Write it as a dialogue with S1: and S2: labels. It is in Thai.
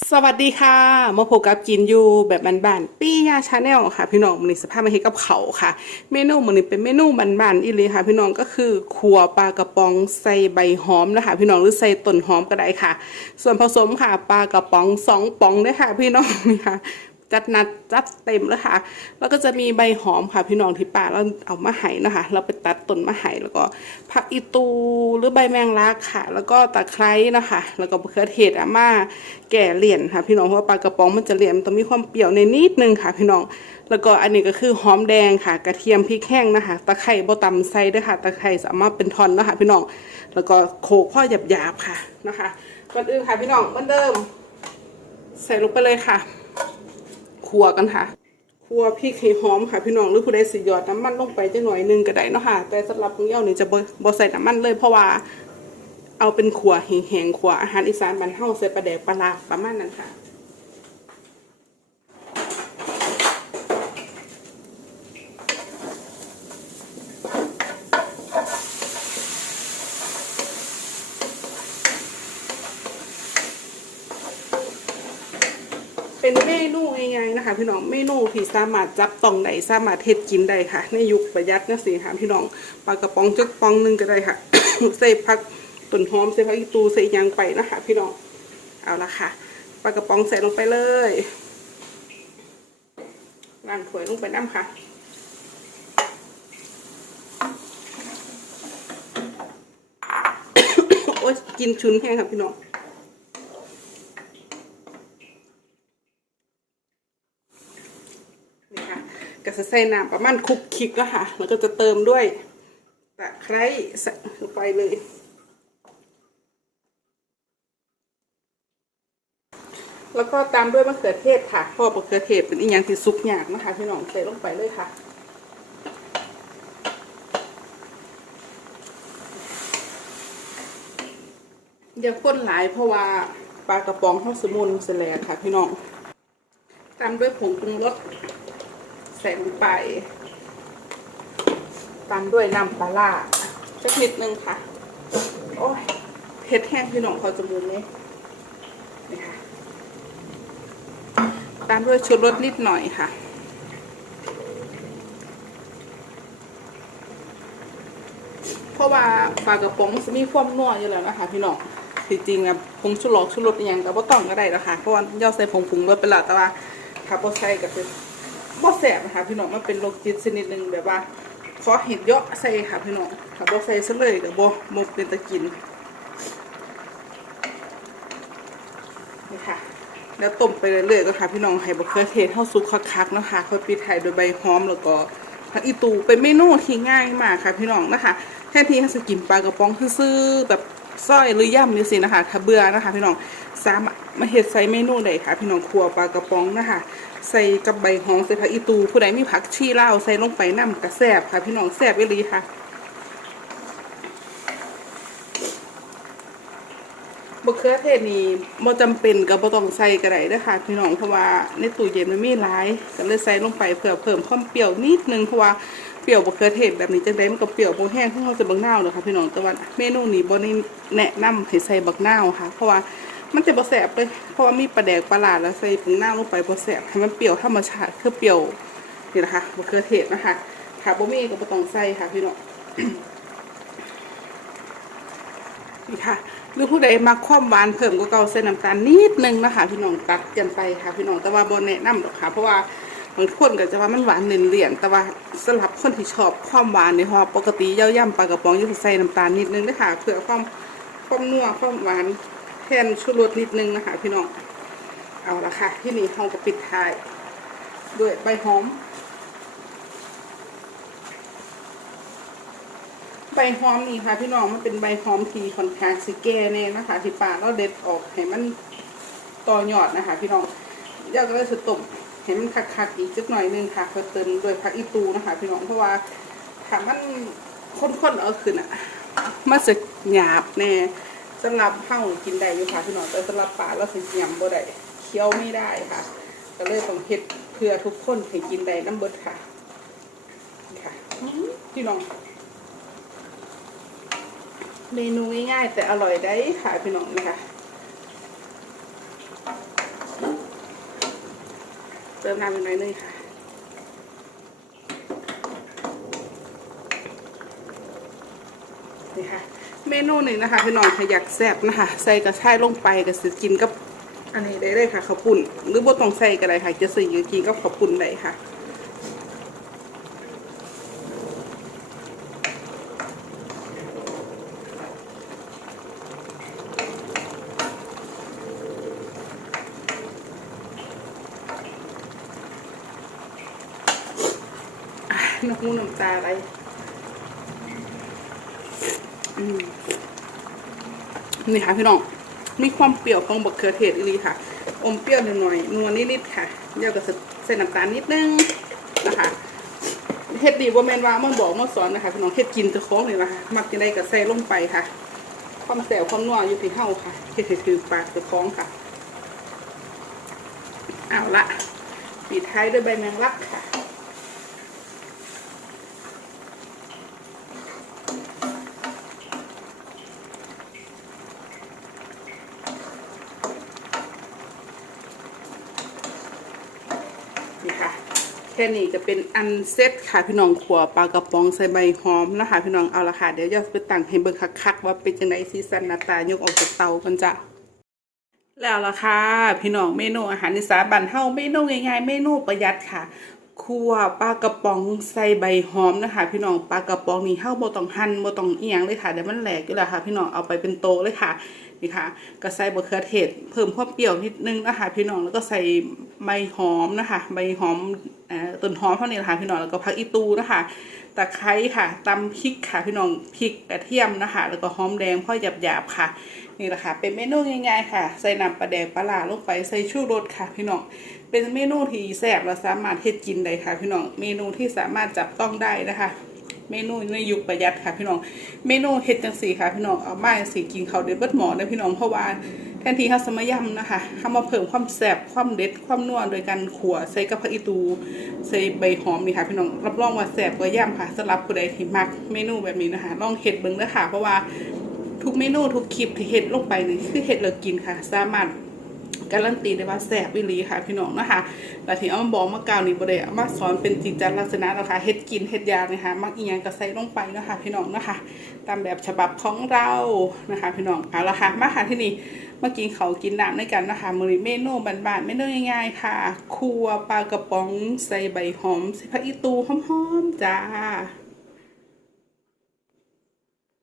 S1: สวัสดีค่ะ มาพบกับกินอยู่แบบบ้านๆปี้ยาชาแนลค่ะ พี่น้องมันนี้สภาพมาเฮ็ดกับเขาค่ะ เมนูมันนี้เป็นเมนูบ้านๆอีเลีค่ะ พี่น้องก็คือขัวปลากระป๋องใส่ใบหอมนะคะพี่น้องหรือใส่ต้นหอมก็ได้ค่ะ ส่วนผสมค่ะปลากระป๋องสองป๋องด้วยค่ะ พี่น้องนี่ค่ะ จัดนัดจัดเต็มแล้วค่ะ แล้วก็จะมีใบหอมค่ะพี่น้องที่ป่าเราเอามาไห้นะคะ เราไปตัดต้นมาไห้แล้วก็ผักอีตูหรือใบแมงลักค่ะ แล้วก็ตะไคร้นะคะ แล้วก็มะเขือเทศอะมาแก่เหลี่ยนค่ะ พี่น้องเพราะว่าปลากระป๋องมันจะเหลี่ยนมันต้องมีความเปรี้ยวในนิดนึงค่ะ พี่น้อง แล้วก็อันนี้ก็คือหอมแดงค่ะ กระเทียมพริกแห้งนะคะ ตะไคร้บตำไส้ด้วยค่ะ ตะไคร้สามารถเป็นทอนนะคะพี่น้อง แล้วก็โขกพ่อหยาบๆค่ะนะคะก่อนอื่นค่ะพี่น้องเหมือนเดิม ใส่ลงไปเลยค่ะ วกันค่ะคั่วพริกให้หอมค่ะพี่น้องหรือผู้ใดสิหยอดน้ำมันลงไปจะหน่อยนึงก็ได้เนาะค่ะ แต่สำหรับของเย้านี่จะบ่บ่ใส่น้ำมันเลยเพราะว่าเอาเป็นขัวแห้งๆขัวอาหารอีสานบ้านเฮาใส่ปลาแดกปลาลาประมาณนั้นค่ะ เป็นเมนูง่ายๆนะคะ พี่น้องเมนูที่สามารถจับต้องได้สามารถเฮ็ดกินได้ค่ะ ในยุคประหยัดนะสิค่ะพี่น้องปลากระป๋องจักปองนึงก็ได้ค่ะ ใส่ผักต้นหอมใส่ผักอีตูใส่ยังไปนะคะ พี่น้องเอาละค่ะปลากระป๋องใส่ลงไปเลยล้างถ้วยลงไปน้ำค่ะโอ๊ยกินชุนแห้งค่ะพี่น้อง นี่ค่ะ ก็จะใส่น้ำประมาณคุกคิกแล้วค่ะ แล้วก็จะเติมด้วยตะไคร้ใส่ลงไปเลย แล้วก็ตามด้วยมะเขือเทศค่ะเพราะว่ามะเขือเทศเป็นอีกอย่างที่ซุปยากนะคะพี่น้องใส่ลงไปเลยค่ะอย่าข้นหลายเพราะว่าปลากระป๋องเข้าสมุนเสร็จแล้วค่ะพี่น้อง ตามด้วยผงปรุงรส ใส่ลงไปตามด้วยน้ำปลาร้าสักนิดนึงค่ะ โอ้ยเผ็ดแห้งพี่น้องพอจมูกนี้นี่ค่ะ ตามด้วยชูรสนิดหน่อยค่ะเพราะว่าปลากระป๋องมันจะมีความนัวอยู่แล้วนะคะ พี่น้องที่จริงอะผงชูรสชูรสอย่างก็บ่ต้องก็ได้แล้วค่ะเพราะว่าย่อใส่ผงปรุงรสไปแล้วแต่ว่าถ้าบ่ใส่ก็คือ บ่แซ่บนะคะพี่น้องมันเป็นโรคจิตชนิดหนึ่งแบบว่าขอเห็ดเยอะใส่ค่ะพี่น้องถ้าบ่ใส่ซะเลยก็บ่บ่เป็นตะกินนี่ค่ะแล้วต้มไปเรื่อยๆก็ค่ะพี่น้องให้บะเขือเทศเข้าซุกคักๆนะคะค่อยปิดท้ายด้วยใบหอมแล้วก็ผักอีตูเป็นเมนูที่ง่ายมากค่ะพี่น้องนะคะแทนที่จะกินปลากระป๋องซื่อๆแบบ ซอยหรือย่ำนี่สินะคะถ้าเบื่อนะคะ พี่น้องสามมาเฮ็ดใส่เมนูได้ค่ะพี่น้องครัวปลากระป๋องนะคะใส่กับใบหอมใส่ผักอีตู ผู้ใดมีผักชีเลาใส่ลงไปน้ำกระแซบค่ะ พี่น้องแซบอีหลีค่ะบะเขือเทศนี่บ่จำเป็นก็บ่ต้องใส่ก็ได้เด้ค่ะพี่น้องเพราะว่าในตู้เย็นมันมีหลายก็เลยใส่ลงไปเพื่อเพิ่มความเปรี้ยวนิดนึงเพราะว่า เปรี้ยวบะเขือเทศแบบนี้จังไดมันก็เปรี้ยวบ่แห้งคือเฮาจะบักนาวเนะค่ะพี่น้องแต่ว่าเมนูนี้บ่ได้แนะนำให้ใส่บักนาวค่ะ เพราะว่ามันจะบ่แซ่บเลยเพราะว่ามีปลาแดกปลาหลาดแล้วใส่บักนาวลงไปบ่แซ่บให้มันเปรี้ยวธรรมชาติคือเปรี้ยวนี่แหละคะบะเขือเทศนะคะถ้าบ่มีก็บ่ต้องใส่ค่ะพี่น้องนี่ค่ะหรือผู้ใดมาความหวานเพิ่มก็เกาเส้นน้ำตาลนิดนึงนะคะ พี่น้องตัดกันไปค่ะ พี่น้องแต่ว่าบนแนะนำหรอกค่ะ เพราะว่า บางคนก็จะว่ามันหวานเหลี่ยนๆแต่ว่าสำหรับคนที่ชอบความหวานในี่ค่ะปกติเย่าย่ำปลากระป๋องอยังใส่น้ำตาลนิดนึงด้วยค่ะเพื่อความความนัวความหวานแทนชูรสนิดนึงนะคะ พี่น้องเอาละค่ะ ที่นี่เราก็ปิดท้าย ด้วยใบหอม ใบหอมนี่ค่ะพี่น้องมันเป็นใบหอมทีคอนข้างสิแก่แน่นะคะที่ป่าเราเด็ดออกให้มันต่อยอดนะคะ พี่น้องอยากเลยสต้ม ให้มันคักๆอีกสักหน่อยนึงค่ะเพื่อเติมด้วยผักอีตูนะคะ พี่น้องเพราะว่าถ้ามันข้นๆเอาขึ้นอะมันจะหยาบแน่สำหรับเฮากินได้อยู่ค่ะพี่น้องแต่สำหรับป่าเราสิยำบ่ได้เคี้ยวไม่ได้ค่ะ ก็เลยต้องเฮ็ดเพื่อทุกคนให้กินได้น้ำเบิดค่ะค่ะพี่น้องเมนูง่ายๆแต่อร่อยได้ค่ะพี่น้องนะคะ เติมน้ำอีกหน่อยนึงค่ะนี่ค่ะ เมนูหนึ่งนะคะพี่น้องขยักแซ่บนะคะ ใส่กระชายลงไปก็สิกินกับ อันนี้ได้เลยค่ะข้าวปุ่น หรือบ่ต้องใส่ก็ได้ค่ะ จะใส่อยูกินกับข้าวปุ่นได้ค่ะ น้ำมูน้ำตาไปนี่ค่ะพี่น้อง มีความเปรี้ยวของบักเขือเทศอีลีค่ะ อมเปรี้ยวหน่อยนัวนิดๆค่ะเดี๋ยวก็ใส่น้ำตาลนิดนึงนะคะเฮ็ดดีว่าแมนว่ามันบอกมาสอนนะคะพี่น้องเฮ็ดกินจะคล้องนี่แหละคะมักจะได้ก็ใส่ลงไปค่ะ ความแสบความนัวอยู่ที่เฮาค่ะเฮ็ดถือปากจะคล้องค่ะ เอาละปิดท้ายด้วยใบแมงลักค่ะ นี่ค่ะ แค่นี้จะเป็นอันเซ็ตค่ะพี่น้องขัวปลากระป๋องใส่ใบหอมนะคะพี่น้องเอาละค่ะเดี๋ยวจะไปตั้งให้เบิ่งคักๆว่าเป็นจังไดซีซันหน้าตายกออกจากเตากันจ้ะแล้วล่ะค่ะพี่น้องเมนูอาหารอีสานบ้านเฮาเมนูง่ายๆเมนูประหยัดค่ะคั่วปลากระป๋องใส่ใบหอมนะคะ พี่น้องปลากระป๋องนี่เฮาบ่ต้องหั่นบ่ต้องเอียงเลยค่ะเดี๋ยวมันแหลกอยู่แล้วค่ะ พี่น้องเอาไปเป็นโตเลยค่ะนี่ค่ะก็ใส่บะเขือเทศเพิ่มความเปรี้ยวนิดนึงนะคะพี่น้องแล้วก็ใส่ ใบหอมนะคะ ใบหอมอต้นหอมเท่านี้นะคะพี่น้องแล้วก็ผักอีตูนะคะตะไคร้ค่ะตำพริกค่ะพี่น้องพริกกระเทียมนะคะ แล้วก็หอมแดงพ่อหยาบๆค่ะ นี่แหละค่ะ เป็นเมนูง่าย ๆ ค่ะ ใส่น้ำปลาแดงปลาหลาลงไปใส่ชูรสค่ะ พี่น้องเป็นเมนูที่แซ่บและสามารถเฮ็ดกินได้ค่ะ พี่น้องเมนูที่สามารถจับต้องได้นะคะ เมนูในยุคประหยัดค่ะพี่น้อง เมนูเฮ็ดจังสีค่ะพี่น้อง เอาไมาสิกินเขาเด็ดเบิดหมอนะพี่น้องเพราะว่าแทนที่เขาสมยำนะคะเขามาเพิ่มความแซ่บความเด็ด ความนัวโดยการขัวใส่กระเพาะอีตู ใส่ใบหอมนี่ค่ะพี่น้อง รับรองว่าแซ่บกว่าย่ำค่ะสำหรับผู้ใดที่มักเมนูแบบนี้นะคะ ลองเฮ็ดเบิ่งเด้ค่ะเพราะว่าทุกเมนูทุกคลิปที่เฮ็ดลงไปนี่คือเฮ็ดแล้วกินค่ะ สามารถ การันตีได้ว่าแซ่บวิลีค่ะพี่น้องนะคะแต่ที่เอามาบอกมากล่าวนี่บ่ได้เอามาสอนเป็นจิตจลักษณะนะคะเฮ็ดกินเฮ็ดยานะคะมักอีหยังก็ใส่ลงไปนะคะพี่น้องนะคะ ตามแบบฉบับของเรานะคะ พี่น้องเอาละค่ะมาค่ะที่นี่มากินเขากินน้ำด้วยกันนะคะมือเมนูบานๆเมนูง่ายๆค่ะ ครัวปลากระป๋องใส่ใบหอมใส่ผักอีตูหอมๆจ้า